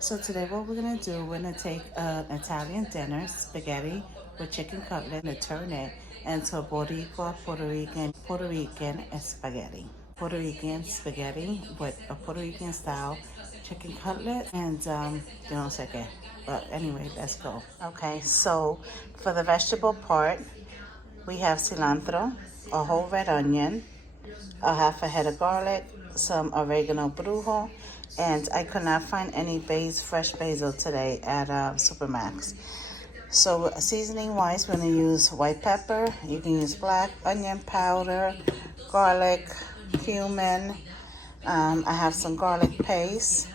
So today what we're gonna do, we're gonna take an Italian dinner, spaghetti with chicken cutlet, and turn it into a Boricua Puerto Rican spaghetti. Puerto Rican spaghetti with a Puerto Rican style chicken cutlet and you know second. But anyway, let's go. Okay, so for the vegetable part, we have cilantro, a whole red onion, a half a head of garlic, some oregano brujo, and I could not find any fresh basil today at Supermax. So seasoning wise, we're gonna use white pepper. You can use black onion powder, garlic, cumin. I have some garlic paste.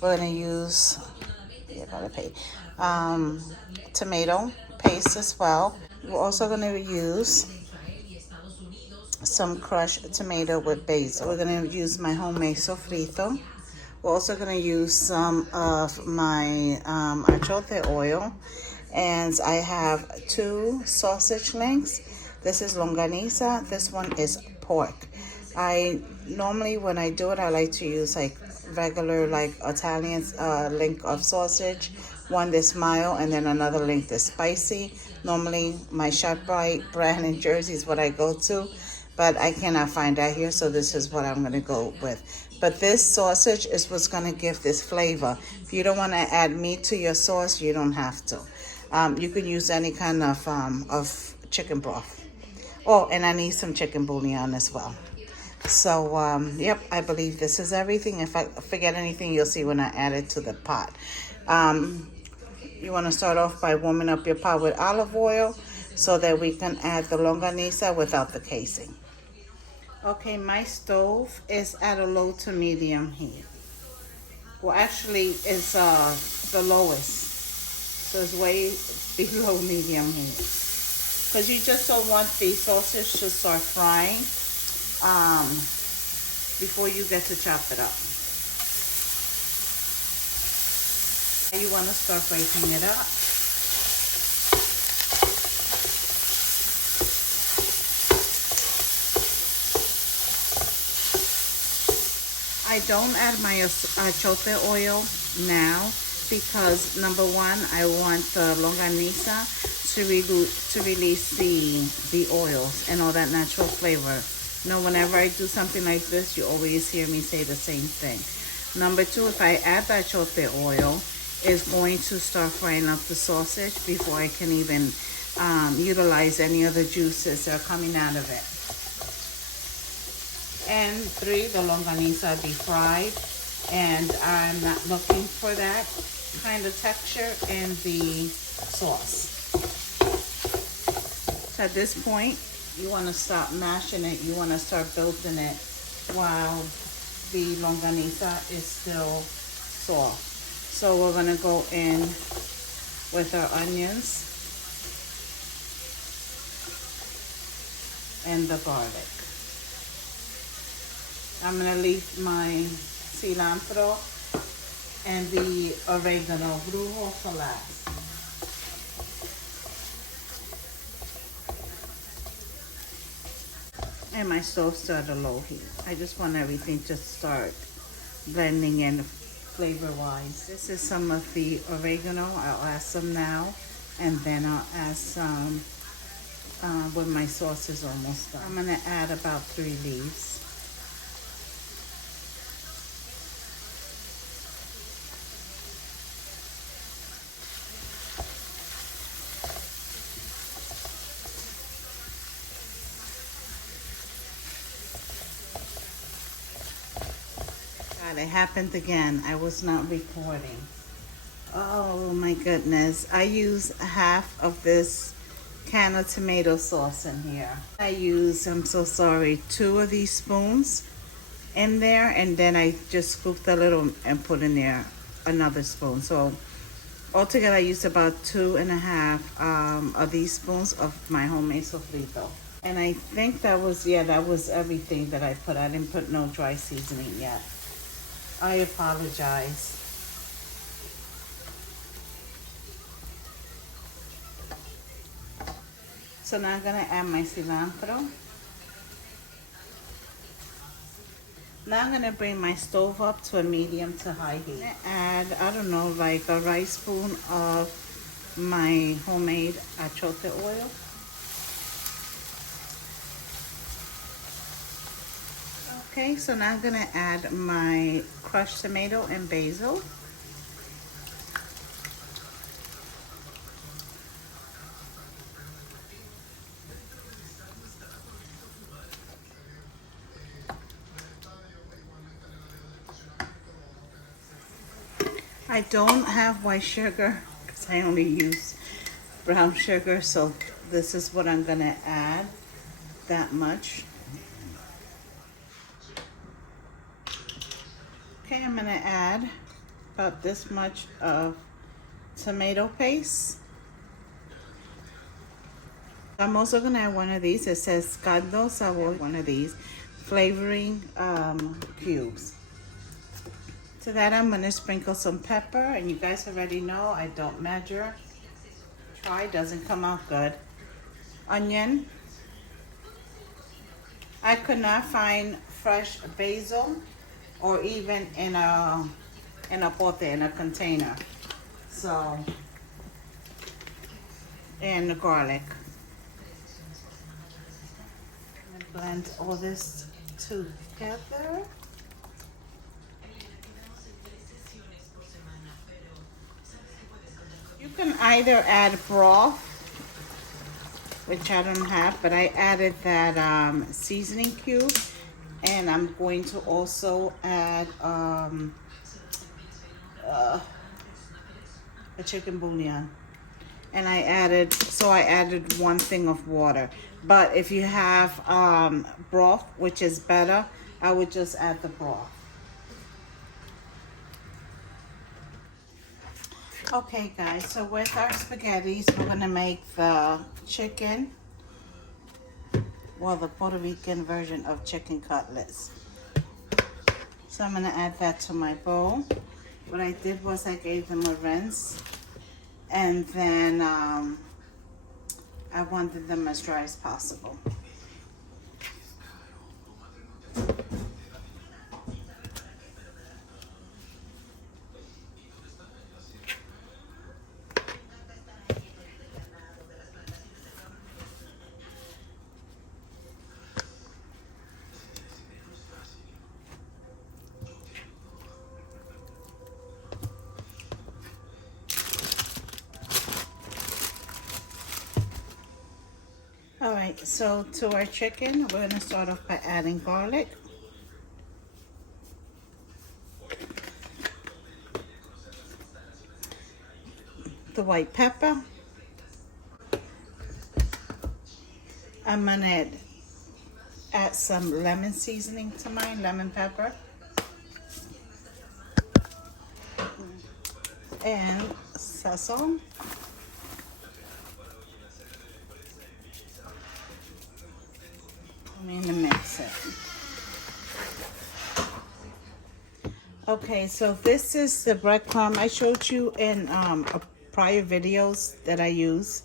We're gonna use garlic paste, tomato paste as well. We're also gonna use some crushed tomato with basil. We're gonna use my homemade sofrito. We're also gonna use some of my achote oil, and I have two sausage links. This is longaniza. This one is pork. I normally when I do it, I like to use like regular like Italian link of sausage. One that's mild and then another link that's spicy. Normally my ShopRite brand in Jersey is what I go to, but I cannot find that here, so this is what I'm gonna go with. But this sausage is what's gonna give this flavor. If you don't wanna add meat to your sauce, you don't have to. You can use any kind of chicken broth. Oh, and I need some chicken bouillon as well. So, yep, I believe this is everything. If I forget anything, you'll see when I add it to the pot. You want to start off by warming up your pot with olive oil so that we can add the longaniza without the casing. Okay, my stove is at a low to medium heat. Well, actually, it's the lowest. So it's way below medium heat. Because you just don't want the sausage to start frying before you get to chop it up. You want to start breaking it up. I don't add my achote oil now because number one, I want the longaniza to release the oils and all that natural flavor. You know, whenever I do something like this, you always hear me say the same thing. Number two, if I add the achote oil, it's going to start frying up the sausage before I can even utilize any of the juices that are coming out of it. And three, the longaniza will be fried, and I'm not looking for that kind of texture in the sauce. So at this point, you want to stop mashing it. You want to start building it while the longaniza is still soft. So we're going to go in with our onions and the garlic. I'm going to leave my cilantro and the oregano brujo for last. And my stove's still at a low heat. I just want everything to start blending in flavor-wise. This is some of the oregano. I'll add some now, and then I'll add some when my sauce is almost done. I'm going to add about 3 leaves. It happened again. I was not recording. Oh my goodness. I use half of this can of tomato sauce in here. I use, I'm so sorry, 2 of these spoons in there, and then I just scooped a little and put in there another spoon. So altogether I used about 2.5 of these spoons of my homemade sofrito. And I think that was everything that I put. I didn't put no dry seasoning yet. I apologize. So now I'm gonna add my cilantro. Now I'm gonna bring my stove up to a medium to high heat. Add, I don't know, like a rice spoon of my homemade achote oil. Okay, so now I'm gonna add my crushed tomato and basil. I don't have white sugar because I only use brown sugar, so this is what I'm gonna add, that much. Okay, I'm gonna add about this much of tomato paste. I'm also gonna add one of these. It says caldo sabor, one of these flavoring cubes. To that, I'm gonna sprinkle some pepper, and you guys already know I don't measure. Try, doesn't come out good. Onion. I could not find fresh basil, or even in a pote, in a container. So, and the garlic. Blend all this together. You can either add broth, which I don't have, but I added that seasoning cube, and I'm going to also add a chicken bouillon. And I added one thing of water. But if you have broth, which is better, I would just add the broth. Okay guys, so with our spaghettis, we're gonna make the chicken, well, the Puerto Rican version of chicken cutlets. So I'm gonna add that to my bowl. What I did was I gave them a rinse, and then I wanted them as dry as possible. All right, so to our chicken, we're gonna start off by adding garlic. The white pepper. I'm gonna add some lemon seasoning to mine, lemon pepper. And sesame. I'm gonna mix it. Okay, so this is the breadcrumb I showed you in prior videos that I use.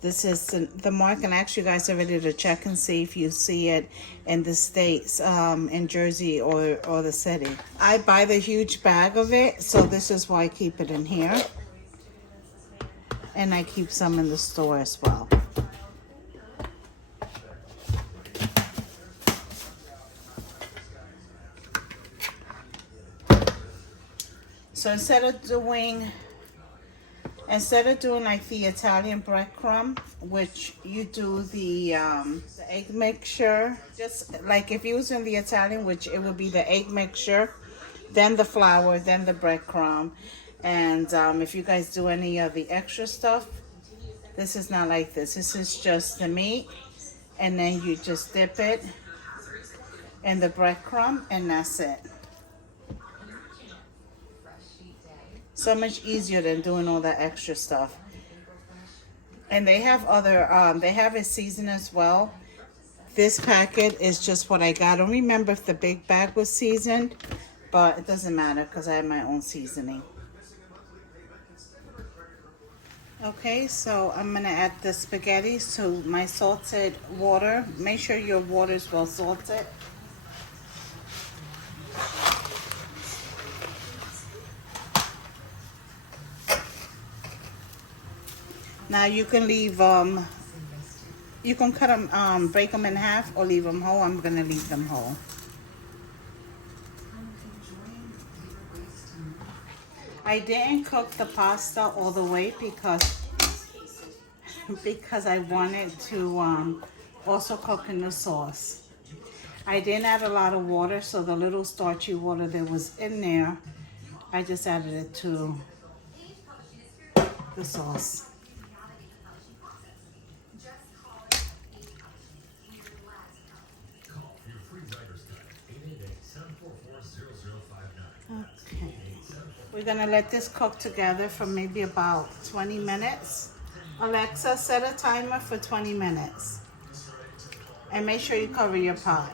This is the mark, and actually, you guys are ready to check and see if you see it in the States, in Jersey or the city. I buy the huge bag of it, so this is why I keep it in here. And I keep some in the store as well. So instead of doing like the Italian breadcrumb, which you do the egg mixture, just like if you was in the Italian, which it would be the egg mixture, then the flour, then the breadcrumb, and if you guys do any of the extra stuff, this is not like this. This is just the meat, and then you just dip it in the breadcrumb, and that's it. So much easier than doing all that extra stuff. And they have other, they have it seasoned as well. This packet is just what I got. I don't remember if the big bag was seasoned, but it doesn't matter because I have my own seasoning. Okay, so I'm gonna add the spaghetti to my salted water. Make sure your water is well salted. Now you can leave, you can cut them, break them in half or leave them whole. I'm gonna leave them whole. I didn't cook the pasta all the way because I wanted to also cook in the sauce. I didn't add a lot of water, so the little starchy water that was in there, I just added it to the sauce. Okay. We're gonna let this cook together for maybe about 20 minutes. Alexa, set a timer for 20 minutes. And make sure you cover your pot.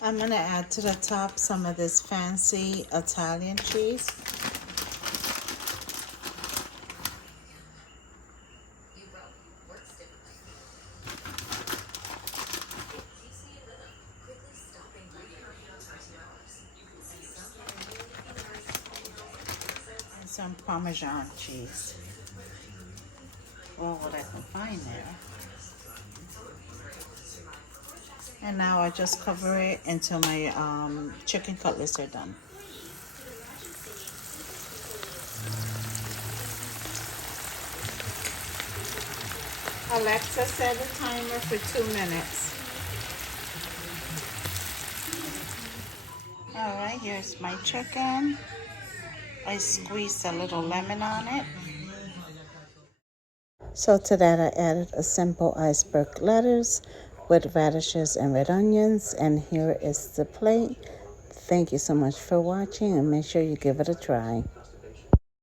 I'm gonna add to the top some of this fancy Italian cheese. And some Parmesan cheese. Or what I can find there. And now I just cover it until my chicken cutlets are done. Alexa, set a timer for 2 minutes. All right, here's my chicken. I squeezed a little lemon on it. So to that I added a simple iceberg lettuce with radishes and red onions, and here is the plate. Thank you so much for watching, and make sure you give it a try.